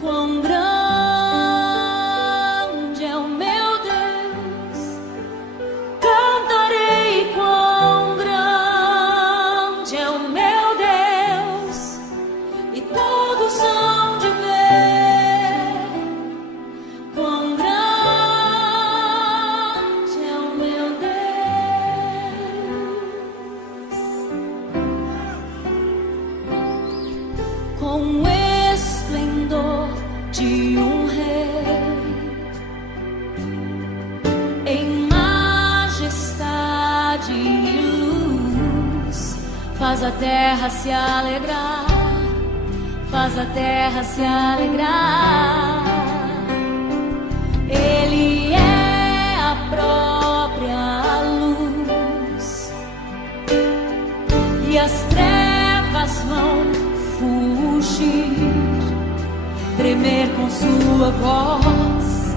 Quão grande é o meu Deus, cantarei quão grande é o meu Deus, e todos hão de ver quão grande é o meu Deus. Com esplendor de um rei, em majestade e luz, faz a terra se alegrar, faz a terra se alegrar. Ele é a própria luz, e as trevas vão fugir, tremer com sua voz,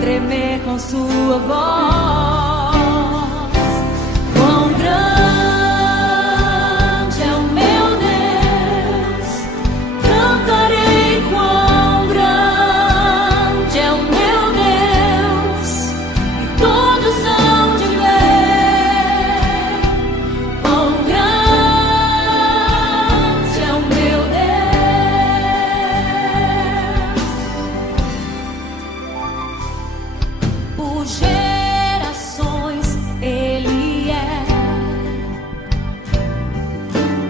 tremer com sua voz. Quão grande é o meu Deus, cantarei quão grande é o meu Deus, e todos hão de ver quão grande é o meu Deus. Por gerações Ele é,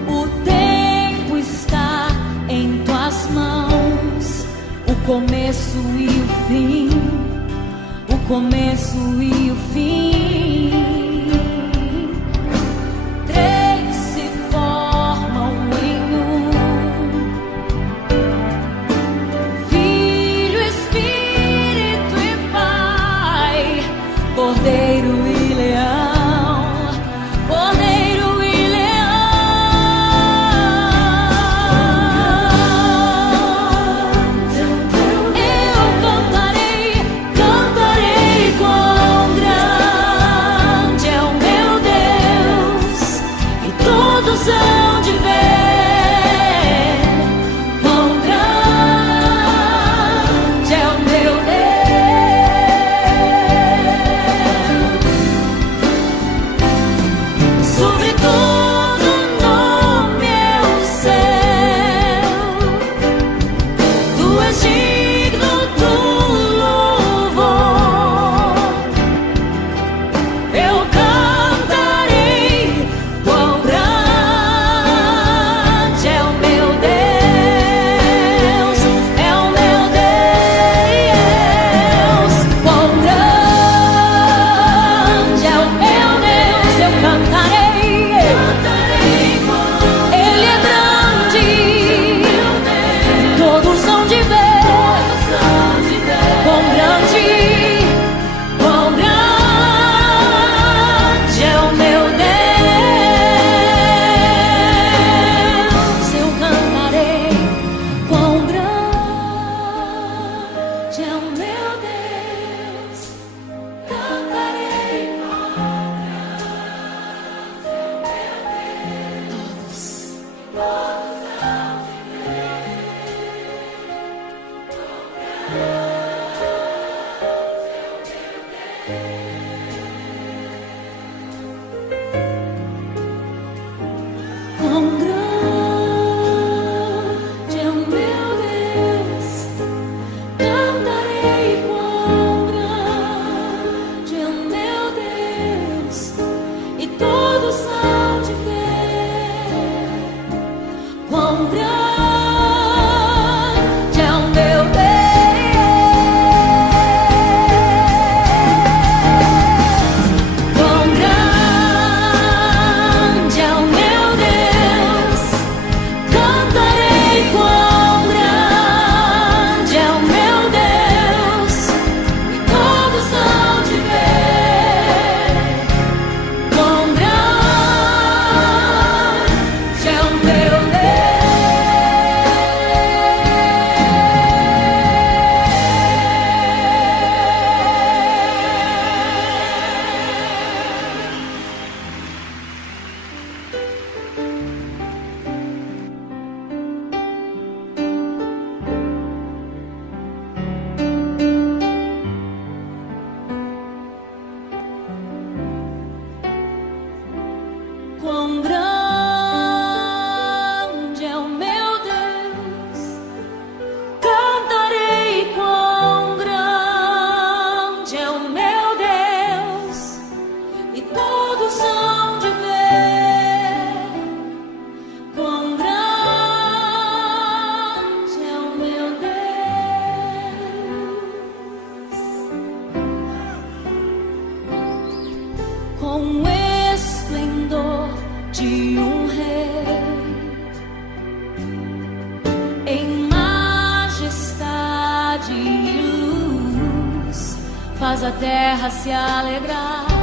o tempo está em tuas mãos, o começo e o fim, o começo e o fim. Três se formam em um: Filho, Espírito e Pai, Cordeiro e Leão, Cordeiro e Leão. Eu cantarei, cantarei quão grande é o meu Deus, e todos hão de ver quão grande é o meu Deus. Sobre todo nome é o céu, tu és digno do louvor. Eu cantarei quão grande é o meu Deus, é o meu Deus. Quão grande é o meu Deus, eu cantarei. Ele é grande, todos hão de ver quão grande é o meu Deus. Eu cantarei quão grande é o meu Deus, cantarei quão grande é o meu Deus. Todos hão de quão grande é o meu Deus, cantarei quão com o esplendor de um rei, em majestade e luz, faz a terra se alegrar.